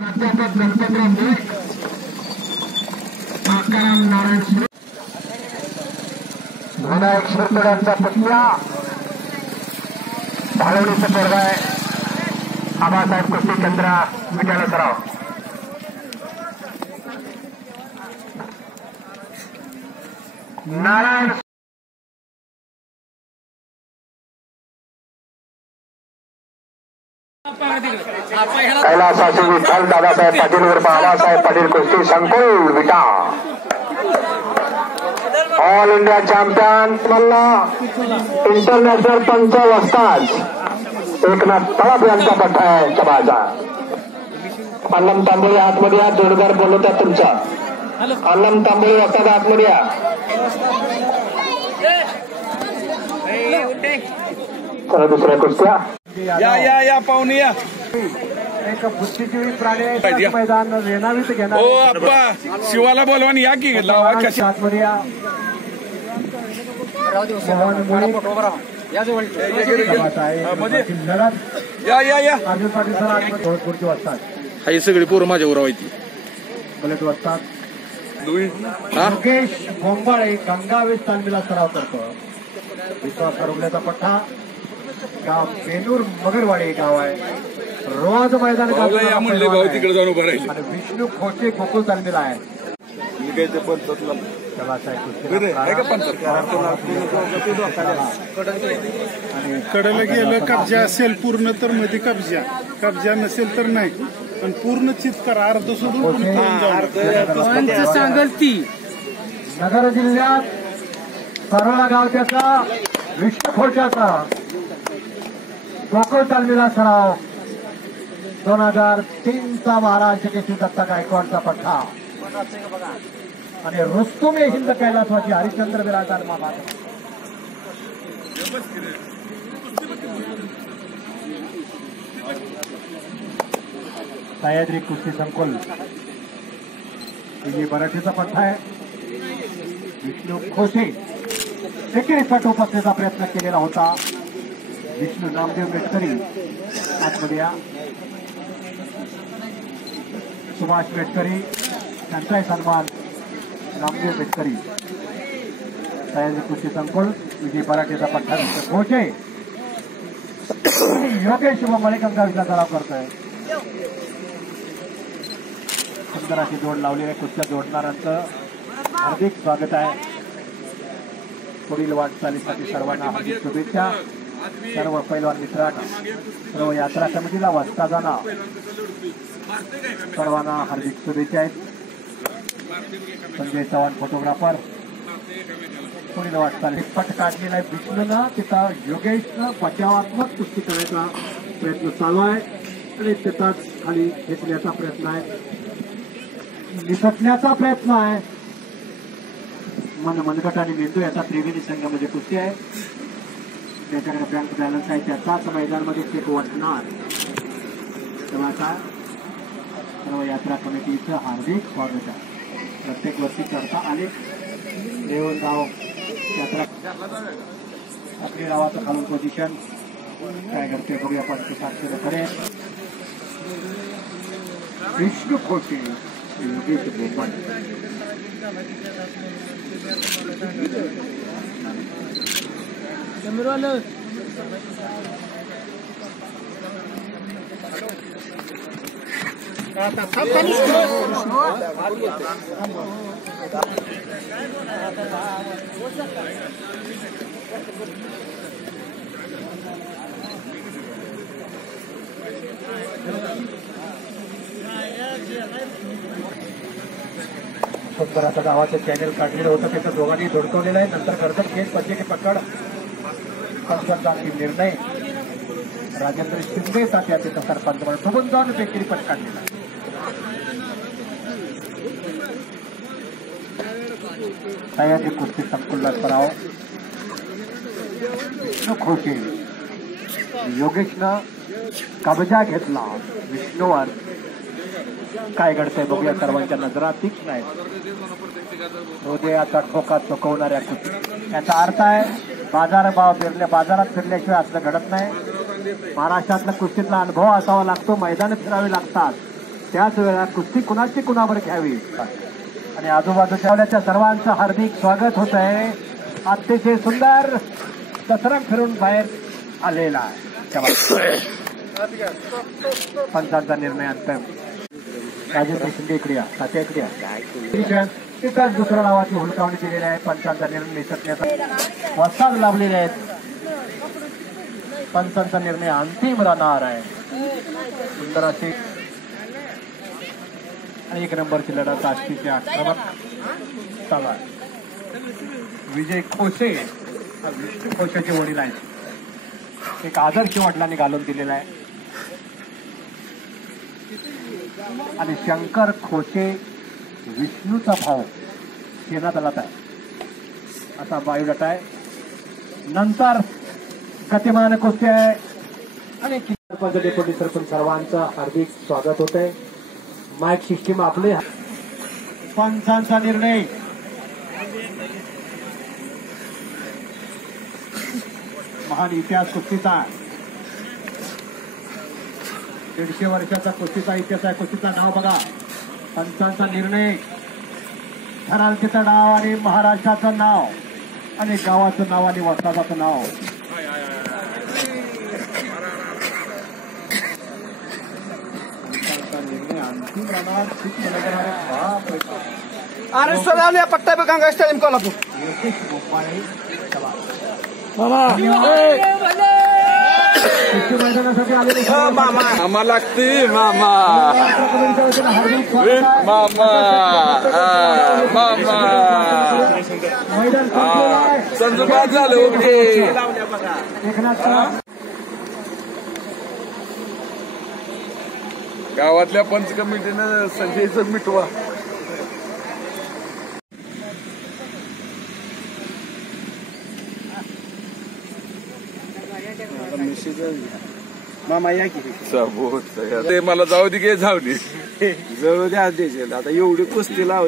गणपतराव मुळे नारायण विनायक शिरतड्यांचा पुतण्या भालवणीचं पोरग आहे. आबासाहेब कुस्ती केंद्र विद्यालय सराव नारायण कैलासाची विठ्ठल दादासाहेब पाटील उर्फ आबासाहेब पाटील कुस्ती संकुल विटा. ऑल इंडिया चॅम्पियन मल्ला इंटरनॅशनल पंच वस्ताज एकनाथ तळप यांचा पट्टा आहे चबाचा अल्लम तांबोळी आतमध्ये या जोडगार बोलवत आहे तुमचा अल्लम तांबोळी वस्ताद आतमध्ये या. चला दुसऱ्या कुस्त्या. या या या पाहुणे या. एक बुद्धिजीवी प्राणी. मैदान रेणावीत घेणार ओ आप्पा शिवाला बोलवा या की लावा कशी? आतमध्ये या. मोहन मुळे हा, या या हा सगळी पोरं माझ्या उरावायची बुलेट वाजतात हा? मुकेश गोंबाळे गंगावेश तालमीला सराव करतो. विश्वास हरवल्याचा पट्टा गाव बेनूर मगरवाडी हे गाव आहे. रोज मैदान म्हणले भाऊ तिकडे जाऊन उभं राहिले. आणि विष्णू खोचे गोकुळ तालमीला आहे. मी काय ते पंचायतला सभासाहेब कुस्ती बरं, आहे का पंचायत आणि कडेला गेलं कब्जा असेल पूर्ण तर मध्ये कब्जा. कब्जा नसेल तर नाही. पण पूर्ण चित करा अर्ध सोडून जाऊ. सांगल ती नगर जिल्ह्यात सरोळा गावच्याचा विष्णू खोच्याचा गोकुळ तालमीला सराव. दोन हजार तीनचा महाराष्ट्र केशरी दत्ता गायकवाडचा पट्टा आणि रुस्तुमे हिंद कैलासवाची हरिश्चंद्र विराजमान मामा. सह्याद्री कुस्ती संकुल. ही मराठीचा पट्टा आहे. विष्णू खोसे. एकेरीसाठी उपस्थितीचा प्रयत्न केलेला होता. विष्णू नामदेव मेटकरी आतमध्ये या. सुभाष मेटकरी त्यांचाही सन्मान नामदेव मेटकरी सयाजी कृषी संकुल विजय पराठेचा पट्टा विष्णू खोसे योगेश शुभमणे गंगावीचा सराव करतोय. सुंदर अशी जोड लावलेली आहे कुस्त्या जोडणाऱ्यांचं. हार्दिक स्वागत आहे. पुढील वाटचालीसाठी सर्वांना हार्दिक शुभेच्छा. सर्व पैलवान मित्रांना सर्व यात्रा समितीला वाचता जाणा सर्वांना हार्दिक शुभेच्छा आहेत. संजय चव्हाण फोटोग्राफर. पुढील वाटचाली पट काढलेला आहे विष्णूनं तिथं योगेशनं बचावात्मक कुस्ती करायचा प्रयत्न चालू आहे आणि त्याचा खाली खेचण्याचा प्रयत्न आहे. निसटण्याचा प्रयत्न आहे. मन मनगट आणि मेंदू याचा त्रिवेणी संघामध्ये कुस्ती आहे. त्याच्याकडे बँक बॅलन्स आहे. त्याचाच मैदानमध्ये चेक वाटणार तेव्हा आता सर्व यात्रा कमिटीचं हार्दिक स्वागत आहे. प्रत्येक वर्षी करता अनेक देवगाव यात्रा. आपली गावाचं खालून पोझिशन काय करते बघूया. आपण ते साक्षर करेल विष्णू खोटे योगेश बोबन सुंदर आता गावाचं चॅनेल काढलेलं होतं त्याचं दोघांनी धुडकवलेलं आहे नंतर गर्दन घेत पंचे की पकड। पंचांचा निर्णय. राजेंद्र शिंदे साठी तिथं सरपंच म्हणून फुगून जाऊन बेकरी पण काढलेला आहे. कुस्ती संकुलात कराव. विष्णू खोटे योगेशनं कब्जा घेतला. विष्णूवर. काय घडतंय बघूया सर्वांच्या नजरा तीक्ष्ण आहेत. हृदयाचा ठोका चुकवणाऱ्या कुस्ती याचा अर्थ आहे बाजारभाव फिरले बाजारात फिरल्याशिवाय असलं घडत नाही. महाराष्ट्रातला कुस्तीतला अनुभव असावा लागतो मैदान फिरावे लागतात. त्याच वेळेला कुस्ती कुणाची कुणावर घ्यावी? आणि आजूबाजूच्या सर्वांचं हार्दिक स्वागत होत आहे. अतिशय सुंदर दसरंग फिरून बाहेर आलेला आहे. पंचांचा निर्णय अंतर राजेंद्र शिंदे इकडे या तात्या इकडे या. तिथंच दुसऱ्या नावाची हुलकावणी केलेली आहे. पंचांचा निर्णय निसटण्याचा वसाद लाभलेले आहेत. पंचांचा निर्णय अंतिम राहणार आहे. सुंदर अशी. आणि एक नंबरची लढत आष्टीचे आक्रमक चालू. आहे विजय खोसे विष्णू खोसेचे वडील आहेत. एक आदर्श वडिलांनी घालून दिलेला आहे. आणि शंकर खोसे विष्णूचा भाव सेना दलात आहे असा बायोडाटा आहे. नंतर गतिमान कुस्ती आहे. आणि सरपंच डेप्युटी सरपंच सर्वांचं हार्दिक स्वागत होत आहे. माईक सिस्टीम आपले. पंचांचा निर्णय. महान इतिहास कुस्तीचा. दीडशे वर्षाचा कुस्तीचा इतिहास आहे. कुस्तीचा नाव बघा. पंचांचा निर्णय धनालकीचं नाव आणि महाराष्ट्राचं नाव आणि गावाचं नाव आणि वस्तादाचं नाव. अरे सर आले पट्टा पे गंगा स्टेडियम कोल्हापूर चला. मामा. मामा. मामा लागते मामा. मामा मामा. मैदान संपलेलं आहे. संजू बाद झालं ओके गावातल्या पंच कमिटीनं संजयचं मिटवा. मामा या की ते मला जाऊ दे गे जाऊ दे. जवळ द्या आता एवढी कुस्ती लाव.